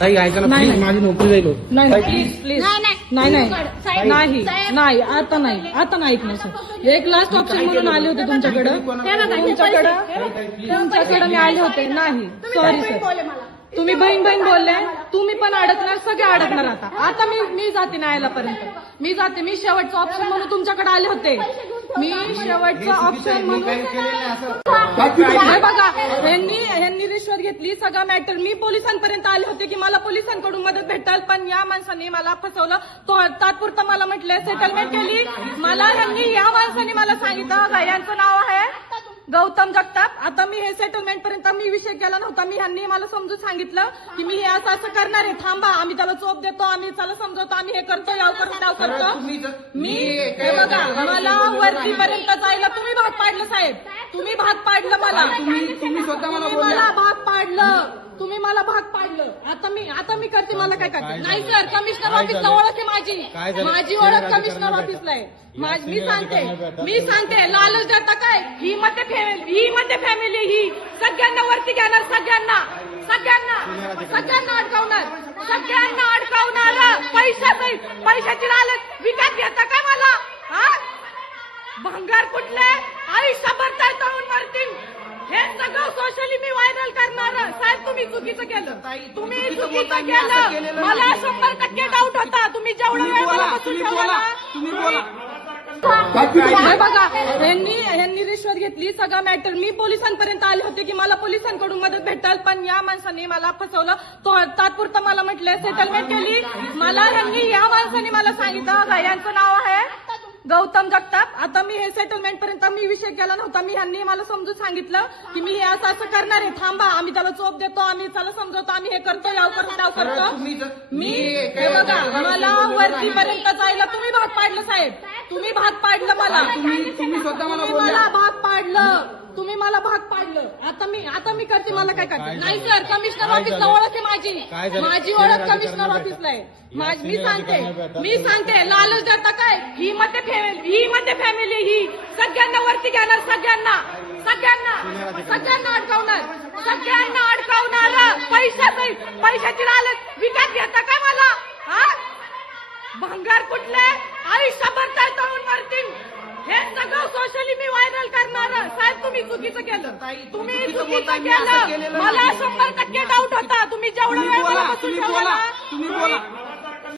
ताई ऐका ना प्लीज, माझी नोकरी जाईल. नाही नाही प्लीज प्लीज नाही नाही नाही आता नाही ऐकणार सर. एक लास्ट ऑप्शन म्हणून आले होते तुमच्याकडं मी आले होते. नाही सॉरी सर, तुम्ही बहीण बोलले, तुम्ही पण अडकणार, सगळे अडकणार. आता मी जाते न्यायालयापर्यंत, मी जाते. मी शेवटचा ऑप्शन म्हणून तुमच्याकडे आले होते. मी शेवटचा ऑप्शन म्हणून बघा, ह्यांनी रिश्वत घेतली, सगळा मॅटर. मी पोलिसांपर्यंत आले होते की मला पोलिसांकडून मदत भेटेल, पण या माणसाने मला फसवलं. तो तात्पुरतं मला म्हटलं सेटलमेंट केली. मला या माणसाने मला सांगितलं यांचं नाव आहे गौतम जगताप. आता मी हे सेटलमेंट पर्यंत मी विषय केला नव्हता. ह्यांनी मला समजून सांगितलं की मी हे असं करणार आहे, थांबा, आम्ही त्याला चोप देतो, आम्ही त्याला समजवतो, आम्ही हे करतो, याव करतो. मी हे बघा, मला वरतीपर्यंत जायला तुम्ही भाग पाडलं साहेब, तुम्ही भाग पाडलं मला, तुम्ही मला भाग पाडलं, तुम्ही मला भाग पाडलं. आता मी करते, मला काय करते. नाही सर, कमिशनर ऑफिसला ओळख आहे माझी ओळख कमिशनर ऑफिसला आहे. मी सांगते लालच जाता काय, ही मध्ये फॅमिली ही सगळ्यांना वरती घेणार, सगळ्यांना अडकवणार. पैशाची लालच विकत घेता काय मला? भंगार कुठले, आयुष्यभर तळतळून मरतील. हे सगळं सोशली मी व्हायरल करणार. साहेब तुम्ही चुकीचं केलं, मला 100% डाऊट होता. तुम्ही जेवढा वेळ मला बसून ठेवला. हे बघा, ह्यांनी रिश्वत घेतली, सगळा मॅटर. मी पोलिसांपर्यंत आले होते की मला पोलिसांकडून मदत भेटेल, पण या माणसाने मला फसवलं. तो तात्पुरतं मला म्हटलं सेटलमेंट केली. या माणसाने मला सांगितलं यांचं नाव आहे गौतम जगताप. आता मी हे सेटलमेंट पर्यंत मी विषय केला नव्हता. ह्यांनी मला समजून सांगितलं की मी हे असं करणार आहे, थांबा, आम्ही त्याला चोप देतो, आम्ही त्याला समजवतो, आम्ही हे करतो, याव करतो. मी हे बघा, मला वरतीपर्यंत जायला तुम्ही भाग पाडलं साहेब, तुम्ही भाग पाडलं मला, मला भाग पाडलं, तुम्ही मला भाग पाडलं. आता मी करते, मला काय करते. नाही सर, कमिशनर ऑफिसला ओळख आहे माझी ओळख कमिशनर ऑफिसला आहे. मी सांगते लालच जाता काय, ही मध्ये फॅमिली ही सगळ्यांना वरती घेणार, सगळ्यांना अडकवणार. पैशाची लालच विकत घेता काय मला? भंगार कुठले, आयुष्यभर तळतळून मरतील. हे सगळं सोशली मी व्हायरल करणार. साहेब तुम्ही चुकीचं केलं, मला 100% डाऊट होता. तुम्ही जेवढा वेळ मला बसून ठेवला.